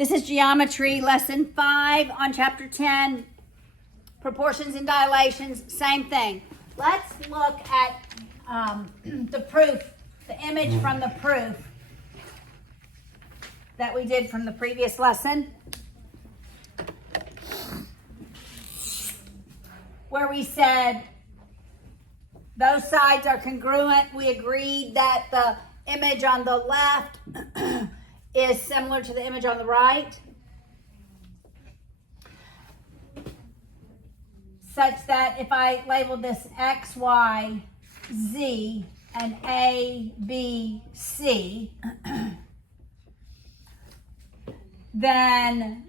This is geometry, lesson 5 on chapter 10, proportions and dilations, same thing. Let's look at the proof, the image from the proof that we did from the previous lesson, where we said those sides are congruent. We agreed that the image on the left is similar to the image on the right, such that if I label this X, Y, Z, and A, B, C, then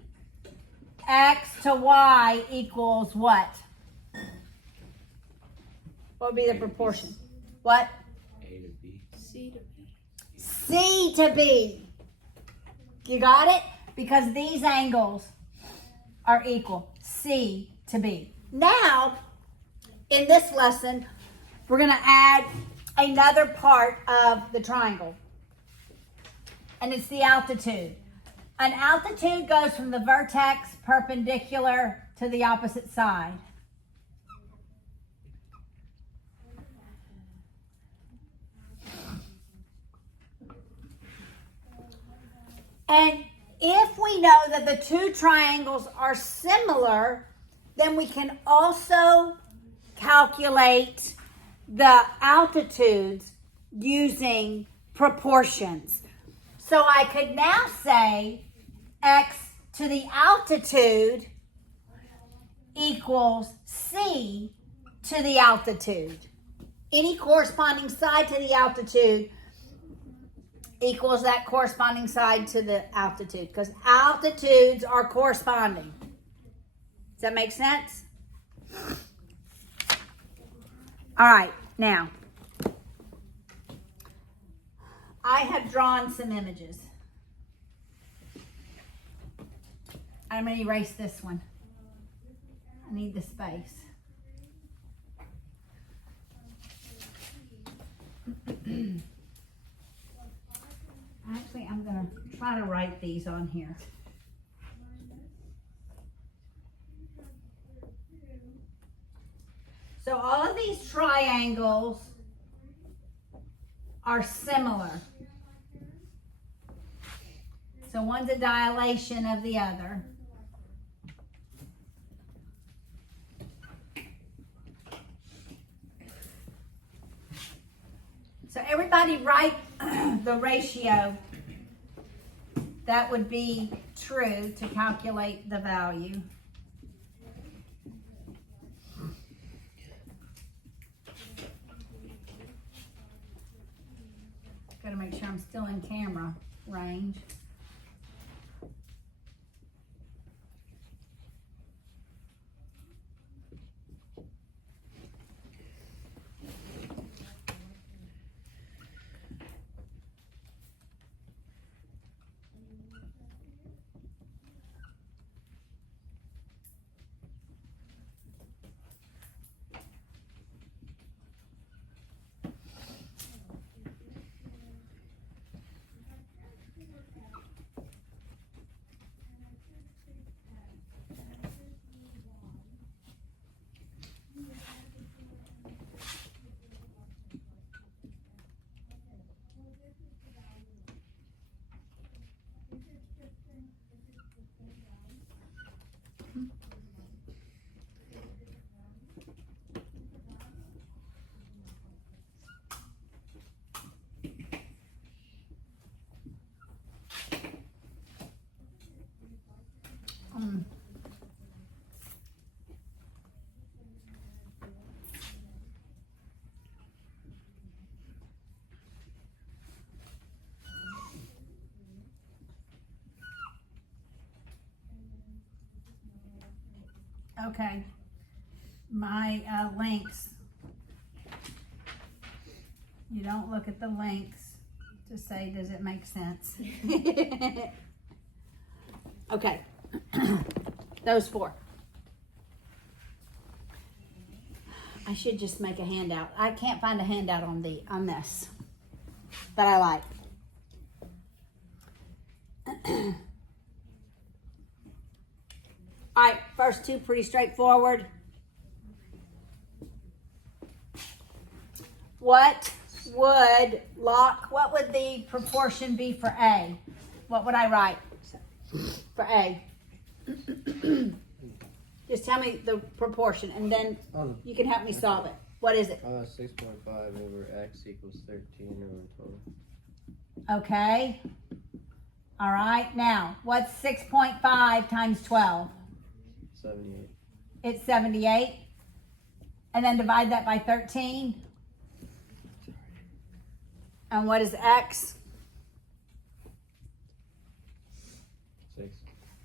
X to Y equals what? What would be the proportion? What? A to B. C to B. C to B. You got it? Because these angles are equal. C to B. Now, in this lesson, we're going to add another part of the triangle. And it's the altitude. An altitude goes from the vertex perpendicular to the opposite side. And if we know that the two triangles are similar, then we can also calculate the altitudes using proportions. So I could now say X to the altitude equals C to the altitude. Any corresponding side to the altitude equals that corresponding side to the altitude, because altitudes are corresponding. Does that make sense? All right, now, I have drawn some images. I'm going to erase this one. I need the space. Actually, I'm going to try to write these on here. So all of these triangles are similar. So one's a dilation of the other. So everybody write the ratio that would be true to calculate the value. Got to make sure I'm still in camera range. Okay, my links. You don't look at the links to say, does it make sense? Okay, those four. I should just make a handout. I can't find a handout on this that I like. All right, first two pretty straightforward. What would the proportion be for A? What would I write for A? Just tell me the proportion and then you can help me solve it. What is it? 6.5 over x equals 13 over 12. Okay. All right. Now, what's 6.5 times 12? 78. It's 78. And then divide that by 13. And what is x? 6.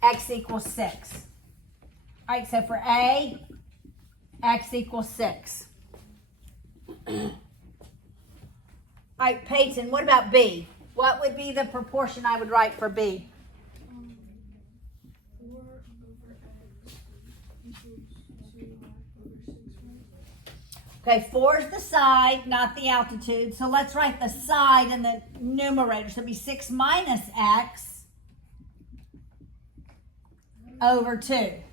X equals 6. All right, so for A, x equals 6. All right, Peyton, what about B? What would be the proportion I would write for B? 4 over x equals 2y over 6y. Okay, 4 is the side, not the altitude. So let's write the side in the numerator. So it'd be 6 minus x over 2.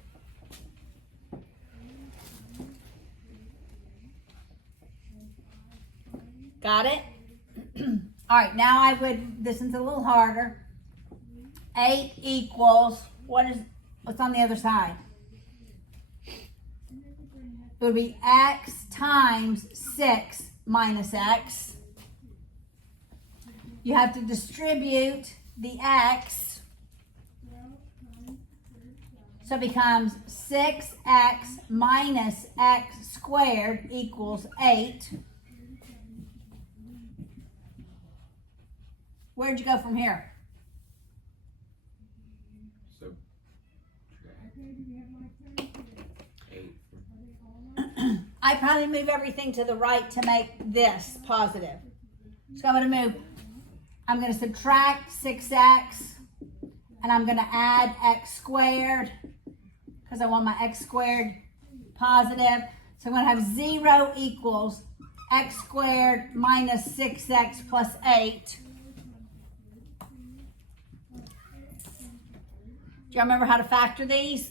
Got it? All right, now this one's a little harder. 8 equals, what's on the other side? It would be x times 6 minus x. You have to distribute the x. So it becomes 6x minus x squared equals 8. Where'd you go from here? So, 8. I probably move everything to the right to make this positive. So I'm going to subtract 6x and I'm going to add x squared because I want my x squared positive. So I'm going to have 0 equals x squared minus 6x plus 8. Do you remember how to factor these?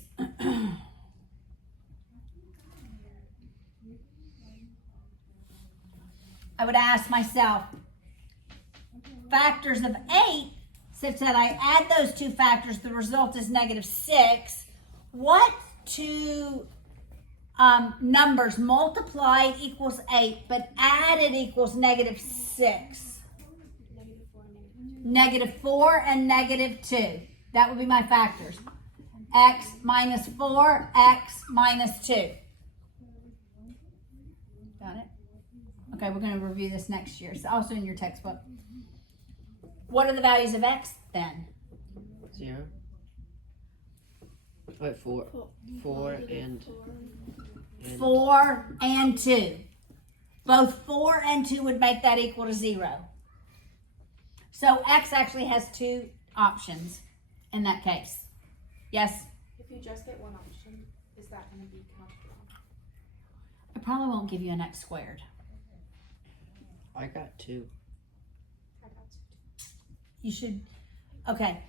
I would ask myself, factors of 8, such that I add those two factors, the result is negative 6. What two numbers multiplied equals 8, but added equals negative 6? Negative 4 and negative 2. That would be my factors. X minus 4, x minus 2. Got it? Okay, we're going to review this next year. It's also in your textbook. What are the values of x then? 0. Wait, 4. 4 and 4 and 2. Both 4 and 2 would make that equal to 0. So x actually has two options in that case. Yes? If you just get one option, is that going to be counted wrong? I probably won't give you an x squared. I got 2. I got 2. You should, okay.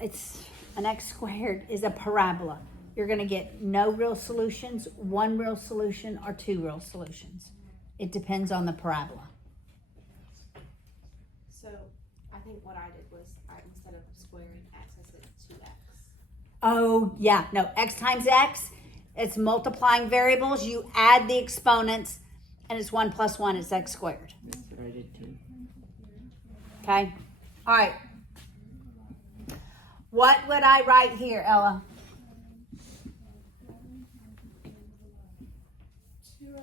It's an x squared is a parabola. You're going to get no real solutions, one real solution, or two real solutions. It depends on the parabola. So I think what I did was instead of squaring x, I said 2x. Oh, yeah. No, x times x, it's multiplying variables. You add the exponents, and it's 1 plus 1 is x squared. That's what I did too. Okay? All right. What would I write here, Ella? 2 over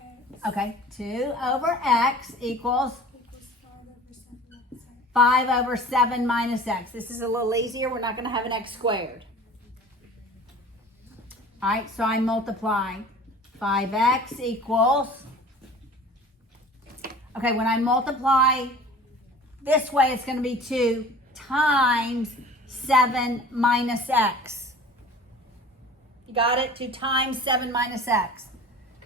x Okay, 2 over x equals equals 5 over 7 minus x. 5 over 7 minus x. This is a little easier. We're not going to have an x squared. All right, so I multiply 5x equals, okay, when I multiply this way, it's going to be 2 times 7 minus x. You got it? 2 times 7 minus x.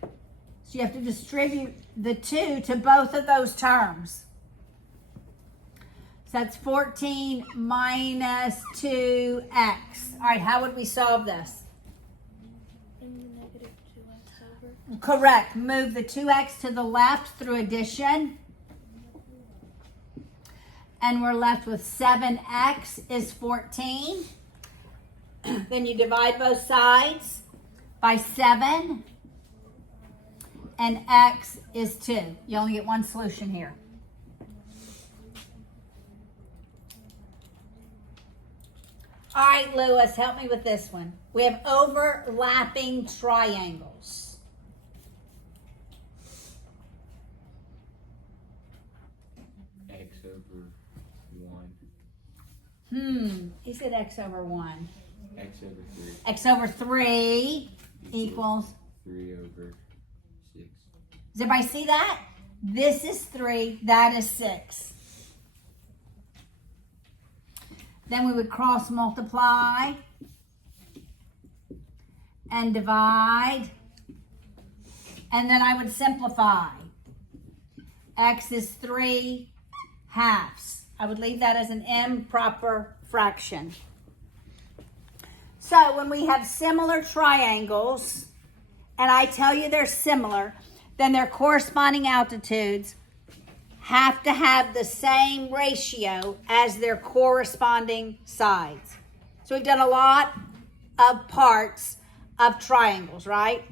So you have to distribute the 2 to both of those terms. So that's 14 minus 2x. All right, how would we solve this? And the negative 2x over. Correct. Move the 2x to the left through addition. And we're left with 7x is 14. Then you divide both sides by 7. And x is 2. You only get one solution here. All right, Lewis, help me with this one. We have overlapping triangles. X over 1. He said x over 1. X over 3. X over 3 equals. 3 over 6. Does everybody see that? This is 3, that is 6. Then we would cross multiply and divide. And then I would simplify. X is 3 halves. I would leave that as an improper fraction. So when we have similar triangles, and I tell you they're similar, then their corresponding altitudes have to have the same ratio as their corresponding sides. So we've done a lot of parts of triangles, right?